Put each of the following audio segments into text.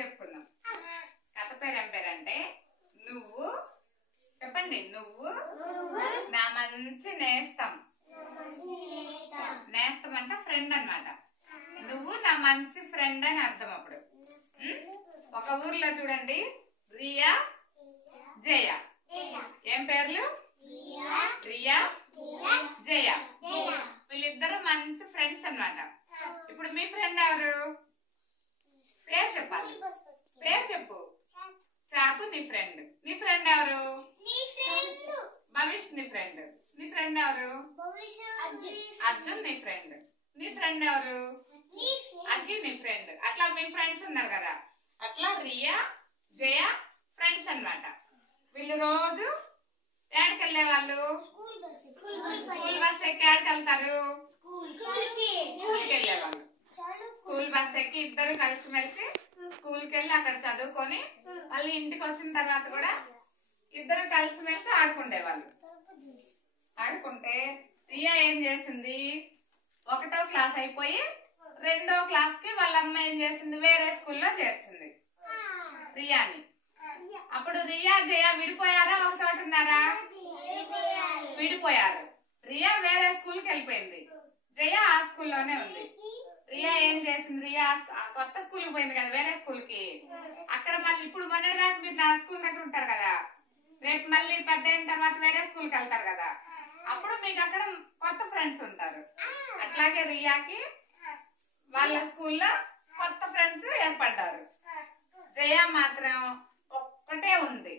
చెప్పుకుందాం. కథ పేరు ఏం పేరంటే నువ్వు చెప్పండి. నువ్వు నా మంచి నేస్తం. నేస్తం అంటే ఫ్రెండ్ అన్నమాట. నువ్వు నా మంచి ఫ్రెండ్ అని అర్థం. అప్పుడు ఒక ఊర్లో చూడండి, రియా జయ. ఏం పేర్లు? రియా జయ. వీళ్ళిద్దరు మంచి ఫ్రెండ్స్ అన్నమాట. ఇప్పుడు మీ ఫ్రెండ్ ఎవరు? పేరు చెప్పాలి. పేరు చెప్పు. చాతు నీ ఫ్రెండ్. నీ ఫ్రెండ్ ఎవరు? భవిష్ నీ ఫ్రెండ్. నీ ఫ్రెండ్ ఎవరు? అర్జున్ నీ ఫ్రెండ్. నీ ఫ్రెండ్ ఎవరు? అగ్గి నీ ఫ్రెండ్. అట్లా మీ ఫ్రెండ్స్ ఉన్నారు కదా. అట్లా రియా జయ ఫ్రెండ్స్ అన్నమాట. వీళ్ళు రోజు ఎక్కడికి వెళ్ళే వాళ్ళు? స్కూల్ బస్ ఎక్కి ఎక్కడికి వెళ్తారు? స్కూల్కి వెళ్ళేవాళ్ళు. స్కూల్ బస్ ఎక్కి ఇద్దరు కలిసిమెలిసి స్కూల్కి వెళ్ళి అక్కడ చదువుకొని మళ్ళీ ఇంటికి వచ్చిన తర్వాత కూడా ఇద్దరు కలిసిమెలిసి ఆడుకుండేవాళ్ళు. ఆడుకుంటే రియా ఏం చేసింది, 1వ క్లాస్ అయిపోయి 2వ క్లాస్ కి వాళ్ళ అమ్మ ఏం చేసింది, వేరే స్కూల్లో చేర్చింది రియాని. అప్పుడు రియా జయ విడిపోయారా? ఒక చోట ఉన్నారా? విడిపోయారు. రియా వేరే స్కూల్ కి వెళ్ళిపోయింది, జయ ఆ స్కూల్లోనే ఉంది. రియా ఏం చేసింది, రియా కొత్త స్కూల్ కి పోయింది కదా, వేరే స్కూల్ కి. అక్కడ మళ్ళీ ఇప్పుడు మొన్నటి దాకా మీరు నా స్కూల్ దగ్గర ఉంటారు కదా, రేపు మళ్ళీ పెద్ద అయిన తర్వాత వేరే స్కూల్ కి వెళ్తారు కదా, అప్పుడు మీకు అక్కడ కొత్త ఫ్రెండ్స్ ఉంటారు. అట్లాగే రియాకి వాళ్ళ స్కూల్లో కొత్త ఫ్రెండ్స్ ఏర్పడ్డారు. జయ మాత్రం ఒక్కటే ఉంది,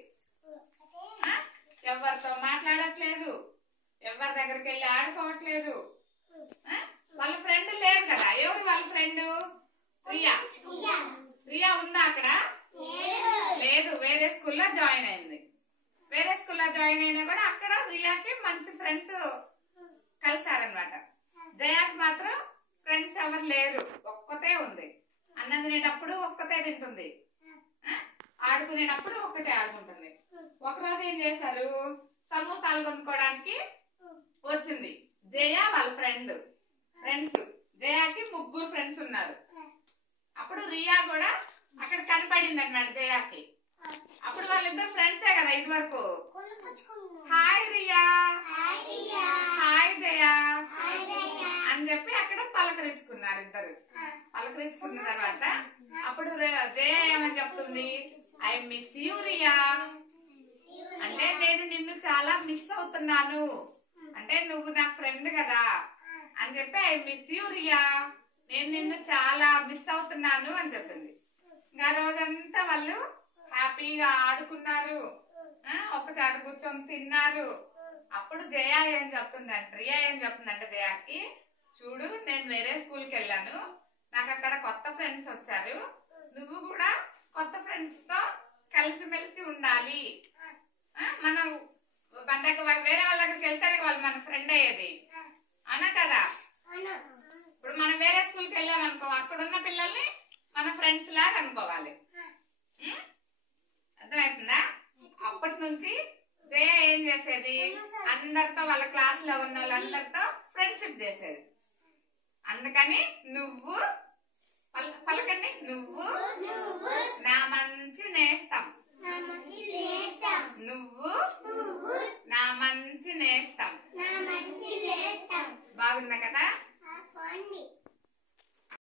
ఎవరితో మాట్లాడట్లేదు, ఎవరి దగ్గరికి వెళ్ళి ఆడుకోవట్లేదు. వాళ్ళ ఫ్రెండ్ లేదు కదా. ఎవరు వాళ్ళ ఫ్రెండ్? రియా. రియా ఉందా అక్కడ? లేదు, వేరే స్కూల్లో జాయిన్ అయింది. వేరే స్కూల్లో జాయిన్ అయినా కూడా అక్కడ రియాకి మంచి ఫ్రెండ్స్ కలిసారనమాట. జయాకి మాత్రం ఫ్రెండ్స్ ఎవరు లేరు, ఒక్కతే ఉంది. అన్నం తినేటప్పుడు ఒక్కతే తింటుంది, ఆడుకునేటప్పుడు ఒక్కటే ఆడుకుంటుంది. ఒకరోజు ఏం చేశారు, సమోసాలు కొనుక్కోవడానికి వచ్చింది జయ వాళ్ళ ఫ్రెండ్స్. జయాకి 3 ఫ్రెండ్స్ ఉన్నారు. అప్పుడు రియా కూడా అక్కడ కనపడింది అన్నమాట జయాకి. అప్పుడు వాళ్ళిద్దరు ఫ్రెండ్సే కదా ఇది వరకు. హాయ్ రియా, హాయ్ జయ అని చెప్పి అక్కడ పలకరించుకున్నారు ఇద్దరు. పలకరించుకున్న తర్వాత అప్పుడు జయ ఏమని చెప్తుంది, ఐ మిస్ యూ రియా. అంటే నేను నిన్ను చాలా మిస్ అవుతున్నాను, అంటే నువ్వు నా ఫ్రెండ్ కదా అని చెప్పి ఐ మిస్ యూ రియా, నేను నిన్ను చాలా మిస్ అవుతున్నాను అని చెప్పింది. ఇంకా రోజంతా వాళ్ళు హ్యాపీగా ఆడుకున్నారు, ఒక చాట కూర్చొని తిన్నారు. అప్పుడు జయ ఏం చెప్తుందంటే, రియా ఏం చెప్తుందంటే జయాకి, చూడు నేను వేరే స్కూల్కి వెళ్ళాను, నాకు అక్కడ కొత్త ఫ్రెండ్స్ వచ్చారు, నువ్వు కూడా కొత్త ఫ్రెండ్స్ తో కలిసిమెలిసి ఉండాలి. మనం మన దగ్గర వేరే వాళ్ళ దగ్గరికి వెళ్తారు వాళ్ళు మన ఫ్రెండ్ అయ్యేది, అనా కదా. ఇప్పుడు మనం వేరే స్కూల్కి వెళ్ళామనుకో, అక్కడున్న పిల్లల్ని మన ఫ్రెండ్స్ లాగా అనుకోవాలి. అర్థమవుతుందా? అప్పటి నుంచి జయ ఏం చేసేది, అందరితో వాళ్ళ క్లాస్ లో ఉన్న వాళ్ళందరితో ఫ్రెండ్షిప్ చేసేది. అందుకని నువ్వు పలకండి, నువ్వు నా మంచి నేస్తం. నువ్వు నా మంచి నేస్తం. బాగుందా కదా?